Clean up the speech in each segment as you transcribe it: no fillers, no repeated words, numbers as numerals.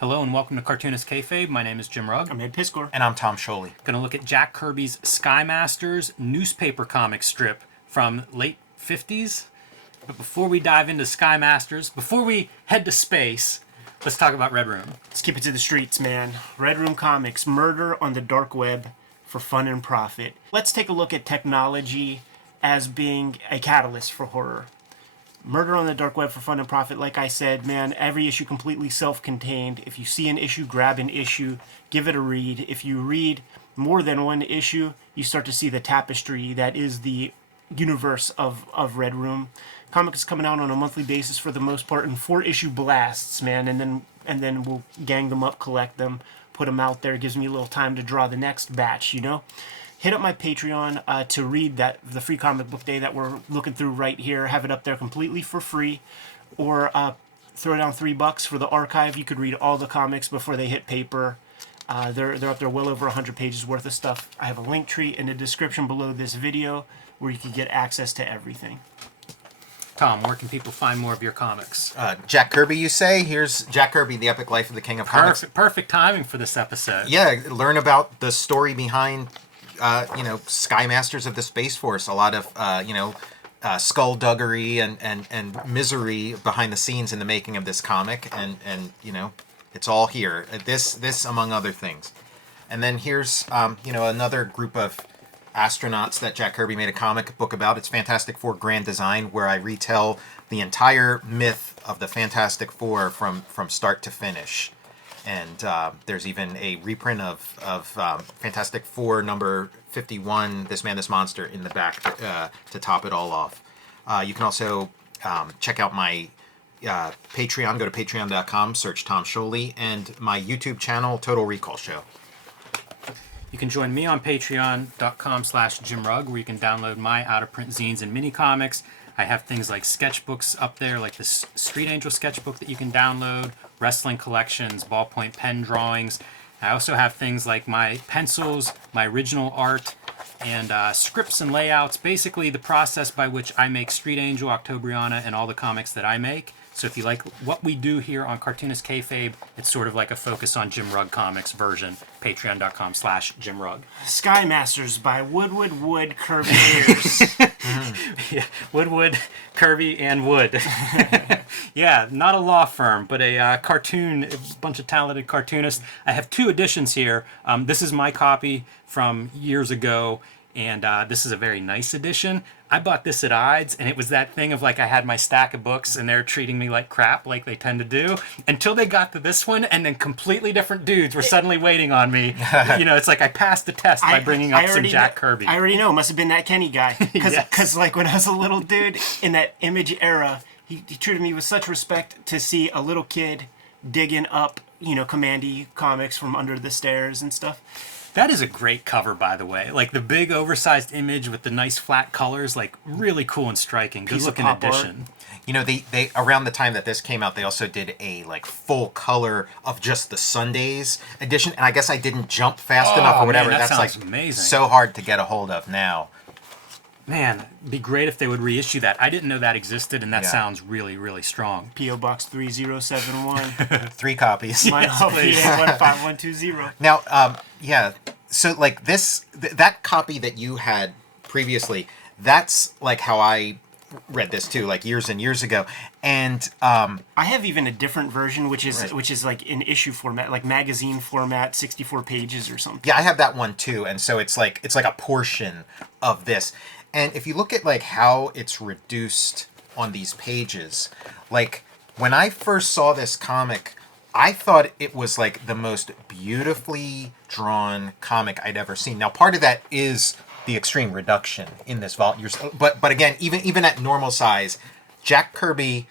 Hello and welcome to Cartoonist Kayfabe. My name is Jim Rugg. I'm Ed Piscor. And I'm Tom Scholey. Going to look at Jack Kirby's Sky Masters newspaper comic strip from late 50s. But before we dive into Sky Masters, before we head to space, let's talk about Red Room. Let's keep it to the streets, man. Red Room Comics, murder on the dark web for fun and profit. Let's take a look at technology as being a catalyst for horror. Murder on the dark web for fun and profit. Like I said, man, every issue completely self-contained. If you see an issue, grab an issue, give it a read. If you read more than one issue, you start to see the tapestry that is the universe of Red Room. Comic is coming out on a monthly basis for the most part in 4-issue blasts, man, and then we'll gang them up, collect them, put them out there. It gives me a little time to draw the next batch, you know? Hit up my Patreon to read the free comic book day that we're looking through right here. Have it up there completely for free, or throw down $3 for the archive. You could read all the comics before they hit paper. They're up there, well over 100 pages worth of stuff. I have a link tree in the description below this video where you can get access to everything. Tom, where can people find more of your comics? Jack Kirby, you say? Here's Jack Kirby, The Epic Life of the King of Comics. Perfect timing for this episode. Yeah, learn about the story behind, Sky Masters of the Space Force. A lot of, skullduggery and misery behind the scenes in the making of this comic. And it's all here. This among other things. And then here's, another group of astronauts that Jack Kirby made a comic book about. It's Fantastic Four Grand Design, where I retell the entire myth of the Fantastic Four from start to finish. And there's even a reprint of Fantastic Four number 51, This Man, This Monster, in the back to top it all off. You can also check out my Patreon. Go to patreon.com, search Tom Scholey, and my YouTube channel, Total Recall Show. You can join me on patreon.com/JimRugg, where you can download my out-of-print zines and mini-comics. I have things like sketchbooks up there, like the Street Angel sketchbook that you can download, wrestling collections, ballpoint pen drawings. I also have things like my pencils, my original art, and scripts and layouts. Basically, the process by which I make Street Angel, Octobriana, and all the comics that I make. So if you like what we do here on Cartoonist Kayfabe, it's sort of like a focus on Jim Rugg comics version. Patreon.com/JimRugg. Sky Masters by Wood, Kirby Ears. Yeah, Wood, Kirby, and Wood. Yeah, not a law firm, but a bunch of talented cartoonists. I have 2 editions here. This is my copy from years ago, and this is a very nice edition. I bought this at Ides, and it was that thing of like I had my stack of books, and they're treating me like crap, like they tend to do, until they got to this one, and then completely different dudes were suddenly waiting on me. It's like I passed the test by bringing up some Jack Kirby. I already know. It must have been that Kenny guy. Because Yes. like when I was a little dude in that Image era, he treated me with such respect to see a little kid digging up, Commandy comics from under the stairs and stuff. That is a great cover, by the way. Like the big oversized image with the nice flat colors, like really cool and striking. Good looking edition. They around the time that this came out, they also did a full color of just the Sundays edition, and I guess I didn't jump fast enough or whatever. Man, that That's sounds amazing. So hard to get a hold of now. Man, it'd be great if they would reissue that. I didn't know that existed, and that sounds really, really strong. P.O. Box 3071. 3 copies. Mine PA 15120. Now, so like that copy that you had previously, that's like how I read this too, like years and years ago. And I have even a different version, which is like in issue format, like magazine format, 64 pages or something. Yeah, I have that one too. And so it's like a portion of this. And if you look at like how it's reduced on these pages, like when I first saw this comic, I thought it was like the most beautifully drawn comic I'd ever seen. Now, part of that is the extreme reduction in this volume. But again, even at normal size, Jack Kirby,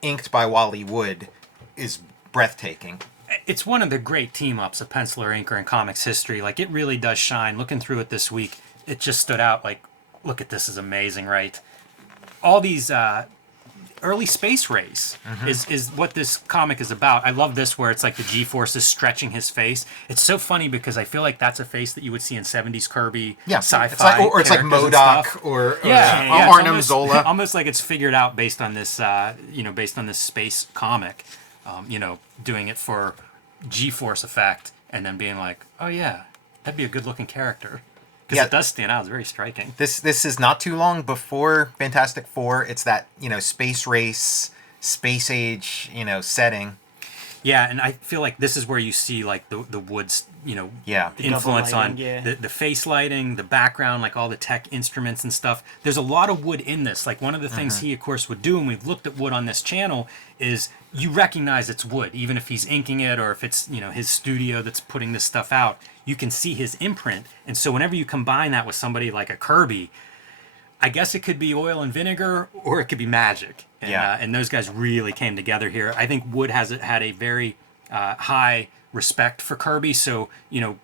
inked by Wally Wood, is breathtaking. It's one of the great team-ups of penciler inker in comics history. Like, it really does shine. Looking through it this week, it just stood out. Like, look at this is amazing, right? All these early space race is what this comic is about. I love this where it's like the G-forces stretching his face. It's so funny because I feel like that's a face that you would see in 70s Kirby sci-fi. It's like, or it's like MODOK or Arnim Zola. Almost like it's figured out based on this, based on this space comic. Doing it for G-force effect, and then being like, oh yeah, that'd be a good looking character. Because Yeah. it does stand out. It's very striking. This is not too long before Fantastic Four. It's that, space race, space age, setting. Yeah, and I feel like this is where you see like the Wood's, Yeah. The influence double on lighting, yeah. the face lighting, the background, like all the tech instruments and stuff. There's a lot of Wood in this. Like one of the things he, of course, would do, and we've looked at Wood on this channel, is you recognize it's Wood, even if he's inking it or if it's, his studio that's putting this stuff out. You can see his imprint. And so whenever you combine that with somebody like a Kirby, I guess it could be oil and vinegar, or it could be magic. And, Yeah. And those guys really came together here. I think Wood had a very high respect for Kirby. So,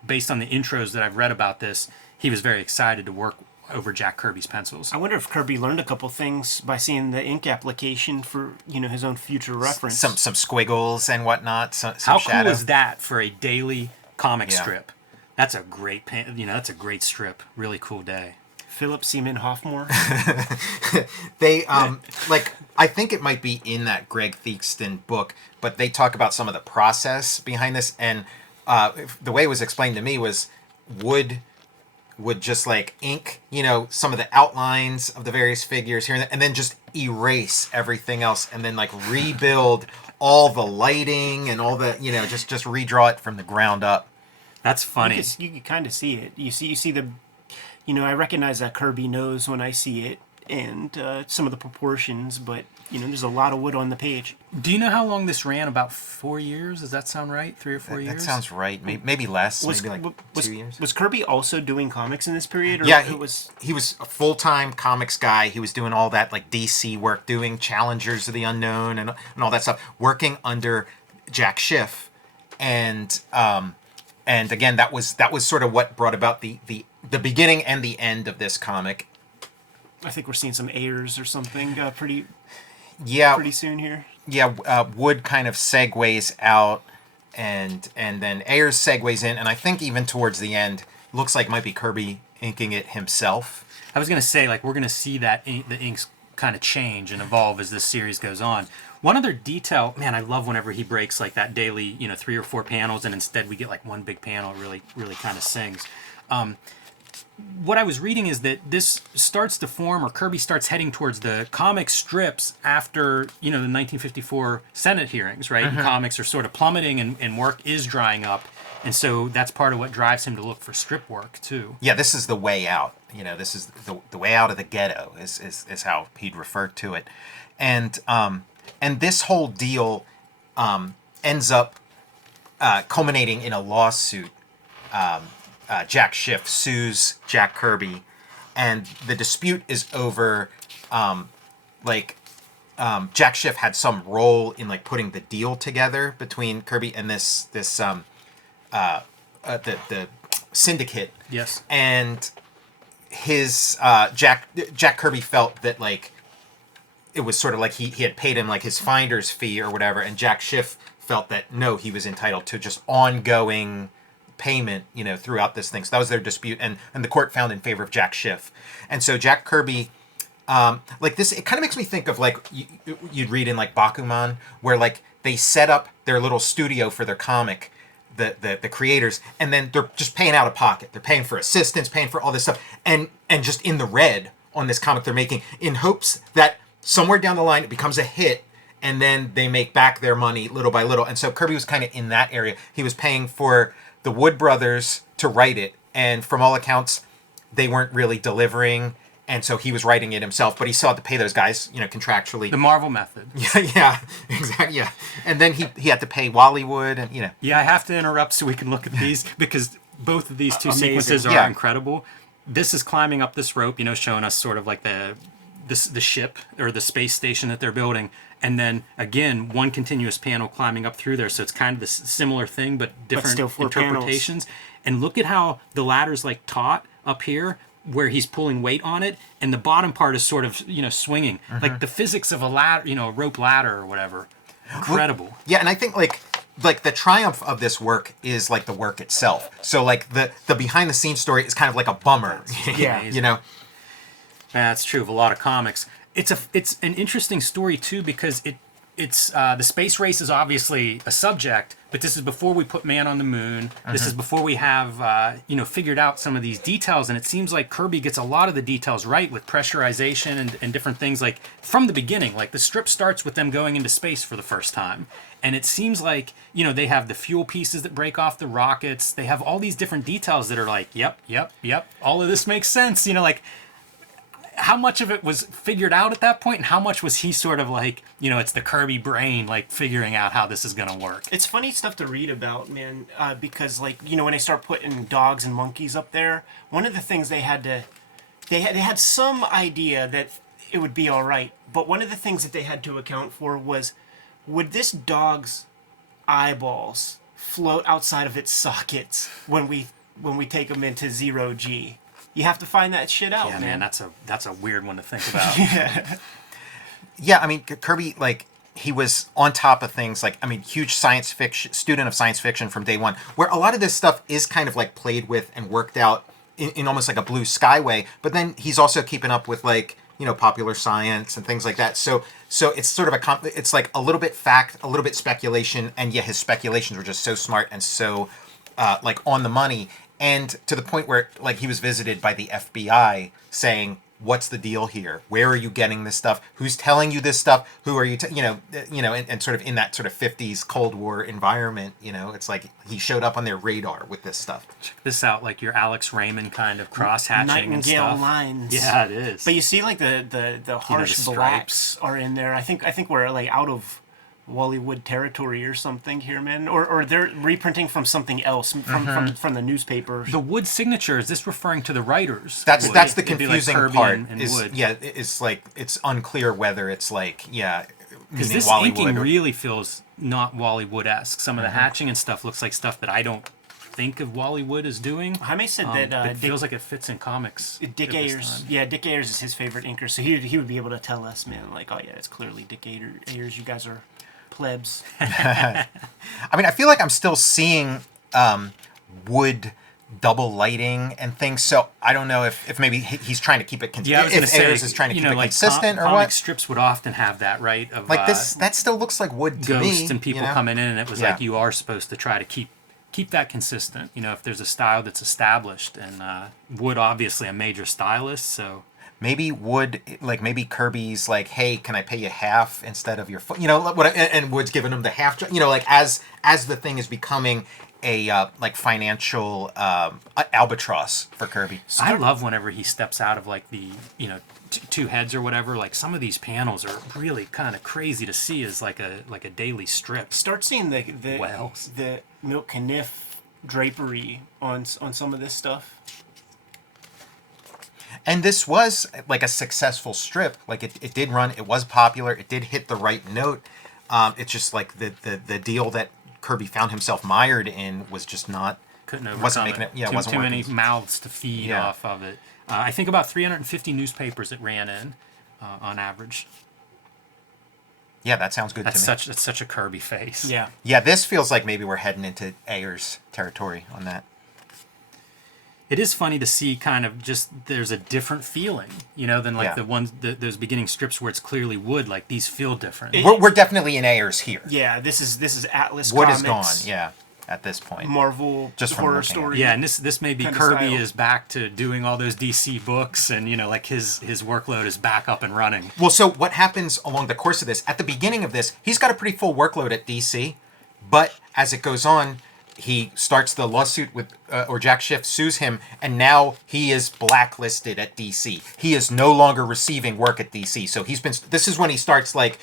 based on the intros that I've read about this, he was very excited to work over Jack Kirby's pencils. I wonder if Kirby learned a couple things by seeing the ink application for his own future reference. Some squiggles and whatnot. Some How shadow. cool is that for a daily comic Yeah. strip? That's a great, that's a great strip. Really cool day. Philip Seaman Hoffmore. They I think it might be in that Greg Theakston book, but they talk about some of the process behind this, and the way it was explained to me was would just like ink, some of the outlines of the various figures here and then just erase everything else and then like rebuild all the lighting and all the, just redraw it from the ground up. That's funny. You can kind of see it. You see the, I recognize that Kirby nose when I see it, and some of the proportions, but there's a lot of wood on the page. Do you know how long this ran? About 4 years? Does that sound right? 3 or 4 That years? sounds right. Maybe less. Maybe like 2 years. Was Kirby also doing comics in this period? Or Yeah, it was. he was a full-time comics guy. He was doing all that like DC work, doing Challengers of the Unknown and all that stuff, working under Jack Schiff, and again that was sort of what brought about the beginning and the end of this comic. I think we're seeing some airs or something pretty soon here. Yeah, Wood kind of segues out, and then Ayers segues in, and I think even towards the end, looks like it might be Kirby inking it himself. I was going to say, like, we're going to see that the inks kind of change and evolve as this series goes on. One other detail, man, I love whenever he breaks like that daily, 3 or 4 panels, and instead we get like one big panel. It really, really kind of sings. What I was reading is that this starts to form, or Kirby starts heading towards the comic strips after, the 1954 Senate hearings, right? And comics are sort of plummeting and work is drying up. And so that's part of what drives him to look for strip work, too. Yeah, this is the way out. This is the way out of the ghetto is how he'd refer to it. And this whole deal ends up culminating in a lawsuit. Jack Schiff sues Jack Kirby, and the dispute is over, Jack Schiff had some role in like putting the deal together between Kirby and this the syndicate. Yes. And his Jack Kirby felt that like it was sort of like he had paid him like his finder's fee or whatever, and Jack Schiff felt that no, he was entitled to just ongoing payment, throughout this thing. So that was their dispute, and the court found in favor of Jack Schiff. And so Jack Kirby, like this, it kind of makes me think of like you'd read in like Bakuman, where like they set up their little studio for their comic, the creators, and then they're just paying out of pocket. They're paying for assistants, paying for all this stuff, and just in the red on this comic they're making, in hopes that somewhere down the line it becomes a hit, and then they make back their money little by little. And so Kirby was kind of in that area. He was paying for the Wood brothers to write it, and from all accounts, they weren't really delivering, and so he was writing it himself, but he still had to pay those guys, contractually. The Marvel method. Yeah, exactly, yeah. And then he had to pay Wally Wood, and, Yeah, I have to interrupt so we can look at these, because both of these two Amazing. sequences are Yeah. incredible. This is climbing up this rope, showing us sort of like the ship or the space station that they're building, and then again one continuous panel climbing up through there. So it's kind of this similar thing, but different still 4 interpretations. And look at how the ladder's like taut up here, where he's pulling weight on it, and the bottom part is sort of swinging, like the physics of a ladder, a rope ladder or whatever. Incredible. Yeah, and I think like the triumph of this work is like the work itself. So like the behind the scenes story is kind of like a bummer. Yeah. That's true of a lot of comics. It's an interesting story too, because it's the space race is obviously a subject, but this is before we put man on the moon. This is before we have figured out some of these details, and it seems like Kirby gets a lot of the details right with pressurization and different things, like from the beginning. Like the strip starts with them going into space for the first time, and it seems like they have the fuel pieces that break off the rockets. They have all these different details that are like, yep, all of this makes sense. Like, how much of it was figured out at that point, and how much was he sort of like, it's the Kirby brain, like figuring out how this is going to work? It's funny stuff to read about, man, because like, when they start putting dogs and monkeys up there, one of the things they had some idea that it would be all right, but one of the things that they had to account for was, would this dog's eyeballs float outside of its sockets when we take them into 0G? You have to find that shit out, Yeah, man. That's a weird one to think about. Yeah, I mean, Kirby, like, he was on top of things, like, I mean, huge science fiction, student of science fiction from day one, where a lot of this stuff is kind of, like, played with and worked out in almost like a blue sky way, but then he's also keeping up with, like, popular science and things like that. So it's sort of it's like a little bit fact, a little bit speculation, and yet his speculations were just so smart and so, like, on the money. And to the point where, like, he was visited by the FBI saying, "What's the deal here? Where are you getting this stuff? Who's telling you this stuff? Who are you?" And sort of in that sort of 50s Cold War environment, it's like he showed up on their radar with this stuff. Check this out, like your Alex Raymond kind of cross-hatching and Nightingale stuff. lines. Yeah, it is. But you see, like the harsh stripes. blacks are in there. I think we're like out of Wally Wood territory or something here, man. Or they're reprinting from something else from the newspaper. The Wood signature, is this referring to the writers? That's Wood? the It'd be like confusing Kirby part. and Is Wood. it's like it's unclear whether it's like Because meaning this Wally inking Wood or- really feels not Wally Wood-esque. Some of the hatching and stuff looks like stuff that I don't think of Wally Wood as doing. Jaime said But that it feels like it fits in comics. Dick at this Ayers. time. Yeah, Dick Ayers is his favorite inker, so he would be able to tell us, man, like, oh yeah, it's clearly Dick Ayers. You guys are plebs. I mean, I feel like I'm still seeing Wood double lighting and things, so I don't know if maybe he's trying to keep it consistent. Yeah, I was going to say, Ayers is trying to keep it like consistent or comic what. strips would often have that, right? Of, Like this, that still looks like Wood to me. ghosts and people coming in, and it was Yeah. like you are supposed to try to keep that consistent. If there's a style that's established, and Wood obviously a major stylist, so Maybe Wood, like maybe Kirby's like, hey, can I pay you half instead of your foot? And Wood's giving him the half. Like as the thing is becoming a like financial albatross for Kirby. I love whenever he steps out of like the two heads or whatever. Like some of these panels are really kind of crazy to see as like a daily strip. Start seeing the Wells. the Milk Caniff drapery on some of this stuff. And this was like a successful strip. Like it did run. It was popular. It did hit the right note. It's just like the deal that Kirby found himself mired in was just not. Couldn't overcome Wasn't making it. Yeah, too, wasn't too working. many mouths to feed Yeah. off of it. I think about 350 newspapers it ran in on average. Yeah, that sounds good That's to me. that's such a Kirby face. Yeah. Yeah, this feels like maybe we're heading into Ayers territory on that. It is funny to see kind of just there's a different feeling, than like Yeah. the ones those beginning strips where it's clearly Wood. Like these feel different. We're definitely in Ayers here. Yeah, this is Atlas Wood Comics. is gone. Yeah, at this point. Marvel Just from horror looking at it. story. Yeah, and this may be Kinda Kirby style. is back to doing all those DC books, and like his workload is back up and running. Well, so what happens along the course of this? At the beginning of this, he's got a pretty full workload at DC, but as it goes on, he starts the lawsuit with, or Jack Schiff sues him, and now he is blacklisted at DC. He is no longer receiving work at DC. So this is when he starts like,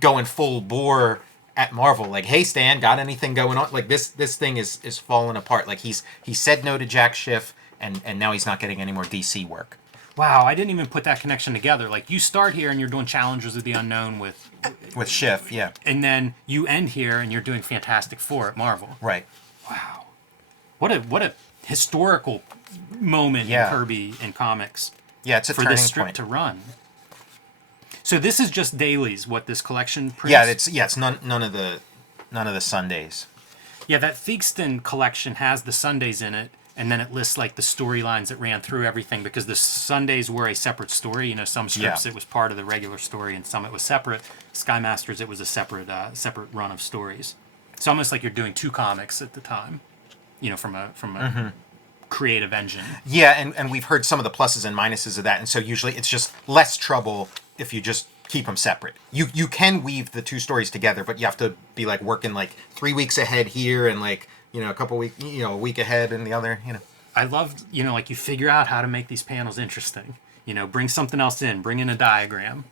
going full bore at Marvel. Like, hey Stan, got anything going on? Like this thing is falling apart. Like he said no to Jack Schiff, and now he's not getting any more DC work. Wow, I didn't even put that connection together. Like you start here and you're doing Challengers of the Unknown with Schiff, yeah. and then you end here and you're doing Fantastic Four at Marvel. Right. Wow, what a historical moment Yeah. in Kirby in comics Yeah, it's a for turning this strip point. to run. So this is just dailies. What this collection prints? Yeah, it's none of the Sundays. Yeah, that Theakston collection has the Sundays in it, and then it lists like the storylines that ran through everything, because the Sundays were a separate story. You know, some strips it was part of the regular story, and some it was separate. Sky Masters, it was a separate run of stories. It's almost like you're doing two comics at the time, you know, from a creative engine. Yeah, and we've heard some of the pluses and minuses of that, and so usually it's just less trouble if you just keep them separate. You can weave the two stories together, but you have to be like working like 3 weeks ahead here and like, you know, a couple weeks, you know, a week ahead in the other, you know. I loved, you know, like you figure out how to make these panels interesting. You know, bring something else in, bring in a diagram.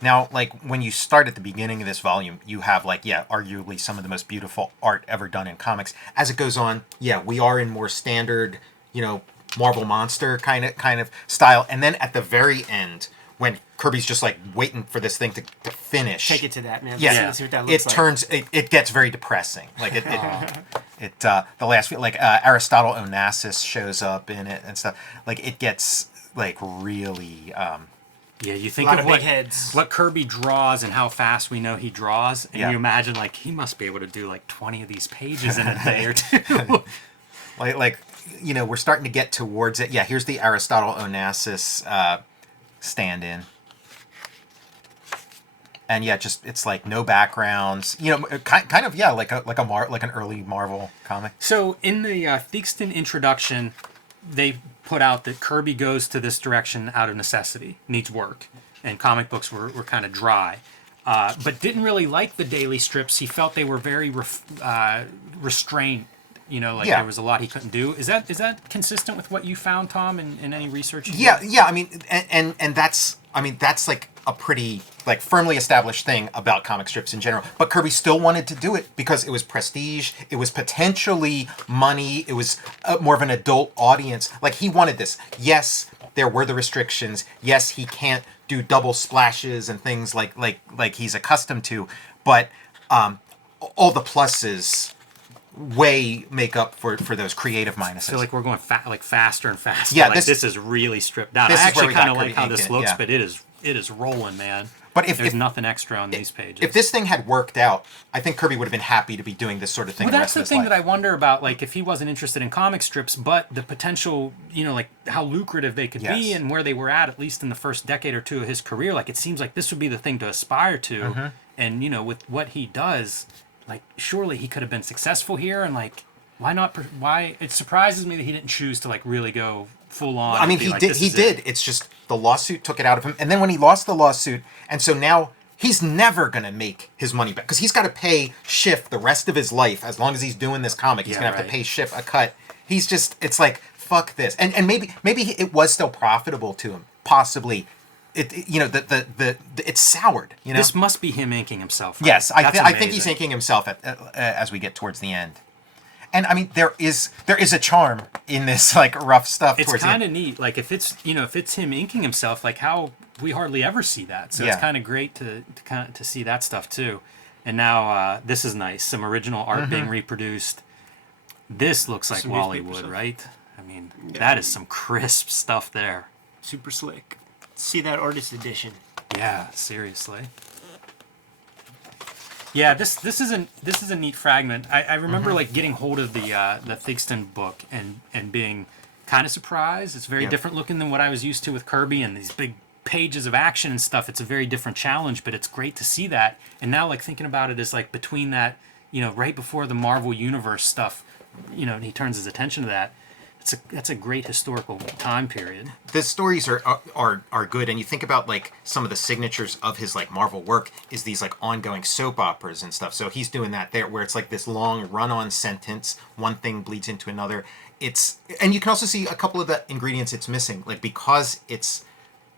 Now, like when you start at the beginning of this volume, you have like, yeah, arguably some of the most beautiful art ever done in comics. As it goes on, yeah, we are in more standard, you know, Marvel Monster kind of style. And then at the very end, when Kirby's just like waiting for this thing to finish. Take it to that, man. Yeah, Let's see what that looks like. turns, it gets very depressing. Like the last, like Aristotle Onassis shows up in it and stuff. Like it gets like really, yeah, you think lot of of big heads. what Kirby draws and how fast we know he draws, and Yeah. you imagine like he must be able to do like 20 of these pages in a day or two. like, you know, we're starting to get towards it. Yeah, here's the Aristotle Onassis stand-in. And yeah, just it's like no backgrounds, you know, kind of, yeah, like an early Marvel comic. So in the Theakston introduction, they put out that Kirby goes to this direction out of necessity, needs work, and comic books were kind of dry, but didn't really like the daily strips. He felt they were very restrained. You know, like there was a lot he couldn't do. Is that consistent with what you found, Tom, in any research? Yeah. I mean, and that's like a pretty like firmly established thing about comic strips in general. But Kirby still wanted to do it because it was prestige. It was potentially money. It was more of an adult audience. Like he wanted this. Yes, there were the restrictions. Yes, he can't do double splashes and things like he's accustomed to. But all the pluses way make up for those creative minuses. I feel like we're going faster and faster. Yeah, like, this is really stripped down. I is where actually we kind got of like Kirby how Inc. this looks, Yeah. but it is rolling, man. But There's nothing extra on these pages. If this thing had worked out, I think Kirby would have been happy to be doing this sort of thing. Well, the that's rest the of his thing life. that I wonder about. Like, if he wasn't interested in comic strips, but the potential, you know, like how lucrative they could be Yes. and where they were at least in the first decade or two of his career. Like, it seems like this would be the thing to aspire to. Mm-hmm. And you know, with what he does, like, surely he could have been successful here. And like, why not? Why it surprises me that he didn't choose to like really go full on. I mean, and be he like, did. "This He is did. it." It's just the lawsuit took it out of him, and then when he lost the lawsuit, and so now he's never gonna make his money back because he's got to pay Schiff the rest of his life as long as he's doing this comic. He's Yeah, gonna have right. to pay Schiff a cut. He's just. It's like fuck this, and maybe it was still profitable to him, possibly. You know the it's soured. You know. This must be him inking himself. Right? Yes, I That's think he's amazing. inking himself as we get towards the end. And I mean, there is a charm in this like rough stuff. It's towards the kind end. of neat. Like if it's him inking himself, like how we hardly ever see that. So Yeah. it's kind of great to see that stuff too. And now this is nice. Some original art being reproduced. This looks like Some Wally newspaper would, stuff. right? I mean, that is some crisp stuff there. Super slick. See that artist edition. Yeah, seriously. Yeah, this is a neat fragment. I remember like getting hold of the Theakston book and being kind of surprised. It's very Yeah. different looking than what I was used to with Kirby and these big pages of action and stuff. It's a very different challenge, but it's great to see that. And now like thinking about it is like between that, you know, right before the Marvel Universe stuff, you know, and he turns his attention to that. That's a great historical time period. The stories are good, and you think about like some of the signatures of his like Marvel work is these like ongoing soap operas and stuff. So he's doing that there, where it's like this long run-on sentence, one thing bleeds into another. And you can also see a couple of the ingredients it's missing, like because it's,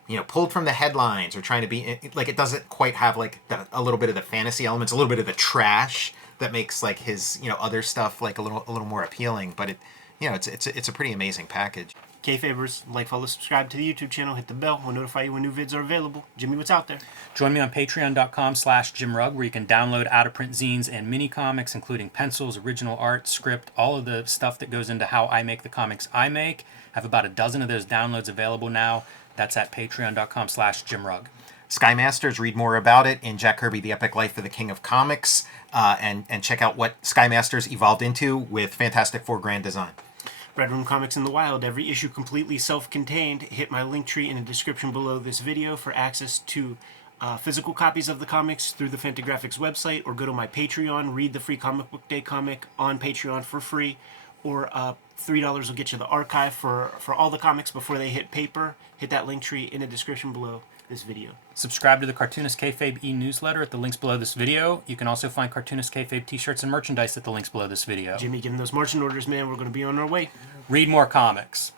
you know, pulled from the headlines or trying to be like it doesn't quite have like a little bit of the fantasy elements, a little bit of the trash that makes like his, you know, other stuff like a little more appealing. But it. You know, it's a pretty amazing package. Kayfabers, like, follow, subscribe to the YouTube channel, hit the bell. We'll notify you when new vids are available. Jimmy, what's out there? Join me on patreon.com/JimRugg, where you can download out-of-print zines and mini comics, including pencils, original art, script, all of the stuff that goes into how I make the comics I make. I have about a dozen of those downloads available now. That's at patreon.com/JimRugg. Sky Masters, read more about it in Jack Kirby, The Epic Life of the King of Comics, and check out what Sky Masters evolved into with Fantastic Four grand design. Red Room Comics in the Wild, every issue completely self-contained. Hit my link tree in the description below this video for access to physical copies of the comics through the Fantagraphics website, or go to my Patreon, read the free Comic Book Day comic on Patreon for free, or $3 will get you the archive for all the comics before they hit paper. Hit that link tree in the description below this video. Subscribe to the Cartoonist Kayfabe e-newsletter at the links below this video. You can also find Cartoonist Kayfabe t-shirts and merchandise at the links below this video. Jimmy, give them those marching orders, man. We're going to be on our way. Read more comics.